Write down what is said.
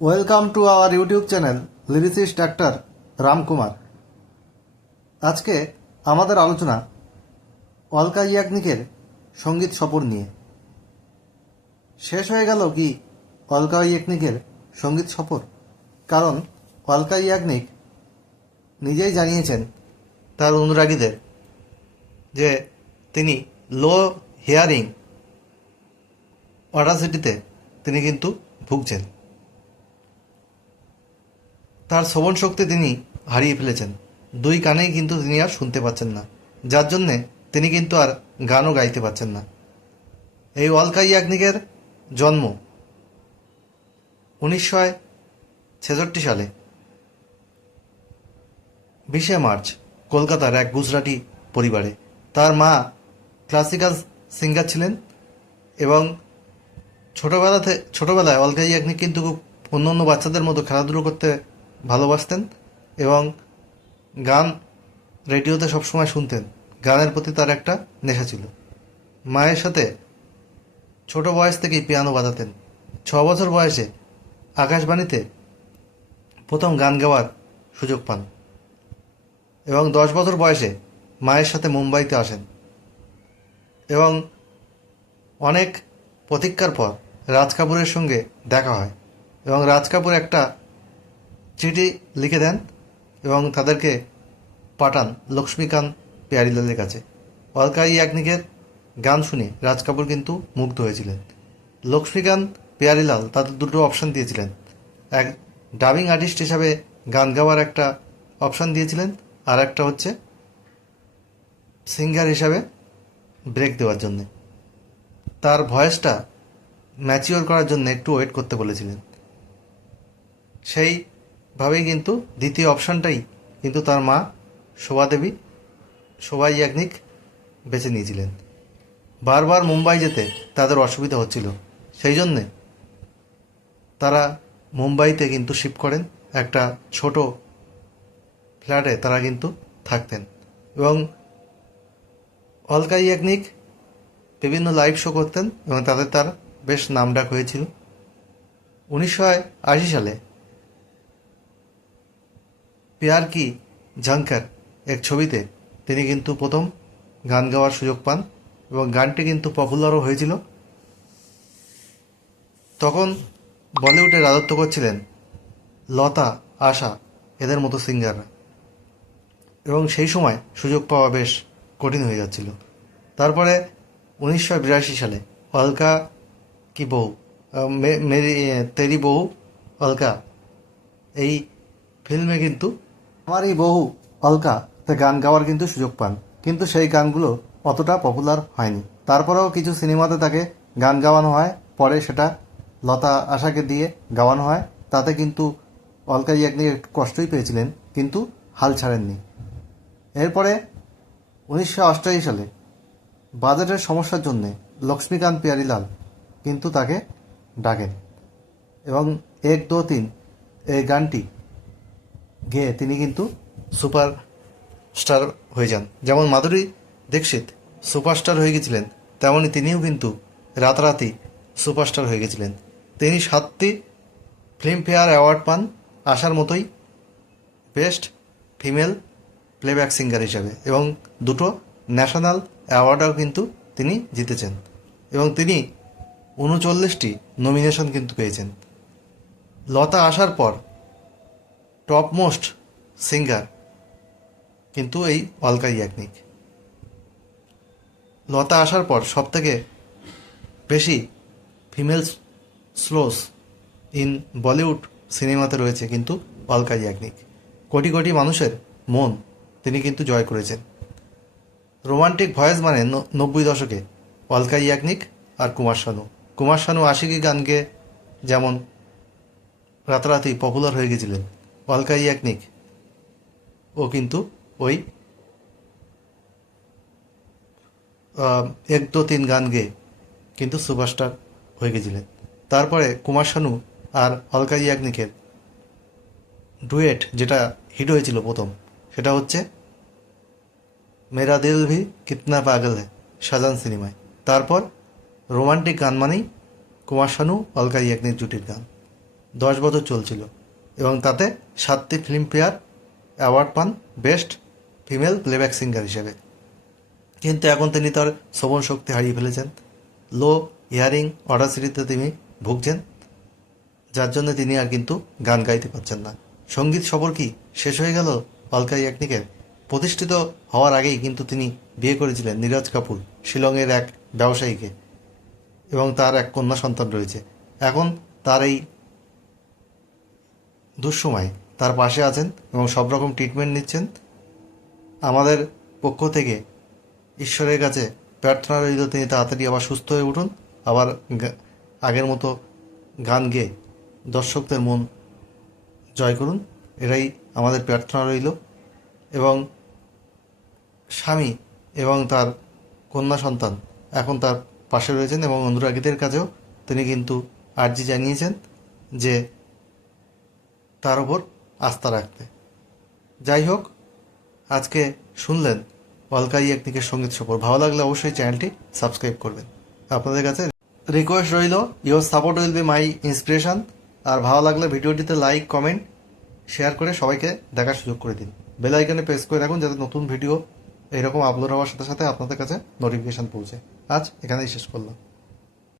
Welcome to our YouTube channel lyricist doctor Ramkumar আজকে আমাদের আলোচনা অলকা ইয়াগনিকের সংগীত সফর নিয়ে। শেষ হয়ে গেল কি অলকা ইয়াগনিকের সংগীত সফর? কারণ অলকা ইয়াগনিক নিজেই জানিয়েছেন তার অনুরাগীদের যে তিনি লো হিয়ারিং অডাসিটিতে তিনি কিন্তু ভুগছেন। তার শ্রবণ শক্তি তিনি হারিয়ে ফেলেছেন। দুই কানেই কিন্তু তিনি আর শুনতে পাচ্ছেন না। যার জন্যে তিনি কিন্তু আর গানও গাইতে পাচ্ছেন না। এই অলকা ইয়াগনিকের জন্ম উনিশশো ছেষট্টি সালে, বিশে মার্চ, কলকাতার এক গুজরাটি পরিবারে। তার মা ক্লাসিক্যাল সিঙ্গার ছিলেন এবং ছোটোবেলাতে ছোটোবেলায় অলকা ইয়াগনিক কিন্তু খুব অন্য অন্য বাচ্চাদের মতো খেলাধুলো করতে ভালোবাসতেন এবং গান রেডিওতে সবসময় শুনতেন। গানের প্রতি তার একটা নেশা ছিল। মায়ের সাথে ছোট বয়স থেকেই পিয়ানো বাজাতেন। ছ বছর বয়সে আকাশবাণীতে প্রথম গান গাওয়ার সুযোগ পান এবং দশ বছর বয়সে মায়ের সাথে মুম্বাইতে আসেন এবং অনেক প্রতীক্ষার পর রাজ কাপুরের সঙ্গে দেখা হয় এবং রাজ কাপুর একটা চিঠি লিখে দেন এবং তাদেরকে পাঠান লক্ষ্মীকান্ত পেয়ারিলালের কাছে। অলকা ইয়াগনিকের গান শুনে রাজ কাপুর কিন্তু মুগ্ধ হয়েছিলেন। লক্ষ্মীকান্ত পেয়ারিলাল তাদের দুটো অপশান দিয়েছিলেন। এক ডাবিং আর্টিস্ট হিসাবে গান গাওয়ার একটা অপশান দিয়েছিলেন, আর একটা হচ্ছে সিঙ্গার হিসাবে ব্রেক দেওয়ার জন্যে। তার ভয়েসটা ম্যাচিওর করার জন্য একটু ওয়েট করতে বলেছিলেন। সেইভাবেই কিন্তু দ্বিতীয় অপশানটাই কিন্তু তার মা শোভাদেবী শোভা ইয়াগনিক বেছে নিয়েছিলেন। বারবার মুম্বাই যেতে তাদের অসুবিধা হচ্ছিল। সেই জন্যে তারা মুম্বাইতে কিন্তু শিফট করেন। একটা ছোট ফ্ল্যাটে তারা কিন্তু থাকতেন। এবং অলকা ইয়াগনিক বিভিন্ন লাইভ শো করতেন এবং তাদের তার বেশ নামডাক হয়েছিল। উনিশশো আশি সালে পেয়ার কি? ঝঙ্কার এক ছবিতে তিনি কিন্তু প্রথম গান গাওয়ার সুযোগ পান এবং গানটি কিন্তু পপুলারও হয়েছিল। তখন বলিউডে রাজত্ব করছিলেন লতা, আশা, এদের মতো সিঙ্গাররা এবং সেই সময় সুযোগ পাওয়া বেশ কঠিন হয়ে যাচ্ছিল। তারপরে উনিশশো বিরাশি সালে অলকা কি বউ মেরি তেরি বউ অলকা এই ফিল্মে কিন্তু আমার এই বহু অলকা তে গান গাওয়ার কিন্তু সুযোগ পান। কিন্তু সেই গানগুলো অতটা পপুলার হয়নি। তারপরেও কিছু সিনেমাতে তাকে গান গাওয়ানো হয়, পরে সেটা লতা আশাকে দিয়ে গাওয়ানো হয়। তাতে কিন্তু অলকা ইয়াগনিক একটু কষ্টই পেয়েছিলেন, কিন্তু হাল ছাড়েননি। এরপরে উনিশশো অষ্টাশি সালে বাজেটের সমস্যার জন্য লক্ষ্মীকান্ত পিয়ারিলাল কিন্তু তাকে ডাকেন। এবং এক দো তিন এই গানটি গেয়ে তিনি কিন্তু সুপার স্টার হয়ে যান। যেমন মাধুরী দীক্ষিত সুপারস্টার হয়ে গেছিলেন তেমনই তিনিও কিন্তু রাতারাতি সুপারস্টার হয়ে গেছিলেন তিনি সাতটি ফিল্মফেয়ার অ্যাওয়ার্ড পান আসার মতোই বেস্ট ফিমেল প্লেব্যাক সিঙ্গার হিসাবে এবং দুটো ন্যাশনাল অ্যাওয়ার্ডও কিন্তু তিনি জিতেছেন এবং তিনি উনচল্লিশটি নমিনেশন কিন্তু পেয়েছেন। লতা আসার পর টপ মোস্ট সিঙ্গার কিন্তু এই অলকা ইয়াগনিক লতা আসার পর সব থেকে বেশি ফিমেল স্লোস ইন বলিউড সিনেমাতে রয়েছে কিন্তু অলকা ইয়াগনিক কোটি কোটি মানুষের মন তিনি কিন্তু জয় করেছেন। রোমান্টিক ভয়েস মানে নব্বই দশকে অলকা ইয়াগনিক আর কুমার শানু। কুমার শানু আশিকি গানকে যেমন রাতারাতি পপুলার হয়ে গেছিলেন অলকা ইয়াগনিক ও কিন্তু ওই এক দু তিন গান গেয়ে কিন্তু সুপারস্টার হয়ে গেছিলেন। তারপরে কুমার শানু আর অলকা ইয়াগনিকের ডুয়েট যেটা হিট হয়েছিল প্রথম, সেটা হচ্ছে মেরা দিল ভি কিতনা পাগল হ্যায়, শাহজাহান সিনেমায়। তারপর রোমান্টিক গান মানেই কুমার শানু অলকা ইয়াগনিক জুটির গান। দশ বছর চলছিল। এবং তাতে সাতটি ফিল্মফেয়ার অ্যাওয়ার্ড পান বেস্ট ফিমেল প্লেব্যাক সিঙ্গার হিসেবে। কিন্তু এখন তিনি তার শ্রবণ শক্তি হারিয়ে ফেলেছেন। লো হিয়ারিং অডাসিটিতে তিনি ভুগছেন, যার জন্য তিনি আর কিন্তু গান গাইতে পারছেন না। সংগীত সফর কি শেষ হয়ে গেল? অলকা ইয়াকনিকের প্রতিষ্ঠিত হওয়ার আগেই কিন্তু তিনি বিয়ে করেছিলেন নীরজ কাপুর, শিলংয়ের এক ব্যবসায়ীকে। এবং তার এক কন্যা সন্তান রয়েছে। এখন তার এই দুঃসময় তার পাশে আছেন এবং সব রকম ট্রিটমেন্ট নিচ্ছেন। আমাদের পক্ষ থেকে ঈশ্বরের কাছে প্রার্থনা রইল, তিনি তাড়াতাড়ি আবার সুস্থ হয়ে উঠুন, আবার আগের মতো গান গেয়ে দর্শকদের মন জয় করুন, এটাই আমাদের প্রার্থনা রইল। এবং স্বামী এবং তার কন্যা সন্তান এখন তার পাশে রয়েছেন এবং অনুরাগীদের কাছেও তিনি কিন্তু আর্জি জানিয়েছেন যে তার ওপর আস্থা রাখতে। যাই হোক, আজকে শুনলেন অলকাই একদিকে সংগীত সফর। ভালো লাগলে অবশ্যই চ্যানেলটি সাবস্ক্রাইব করবেন। আপনাদের কাছে রিকোয়েস্ট রইল your support will be my inspiration আর ভালো লাগলে ভিডিওটিতে লাইক কমেন্ট শেয়ার করে সবাইকে দেখার সুযোগ করে দিন। বেল আইকনে প্রেস করে রাখুন যাতে নতুন ভিডিও এরকম আপলোড হওয়ার সাথে সাথে আপনাদের কাছে নোটিফিকেশন পৌঁছে। আজ এখানেই শেষ করলাম।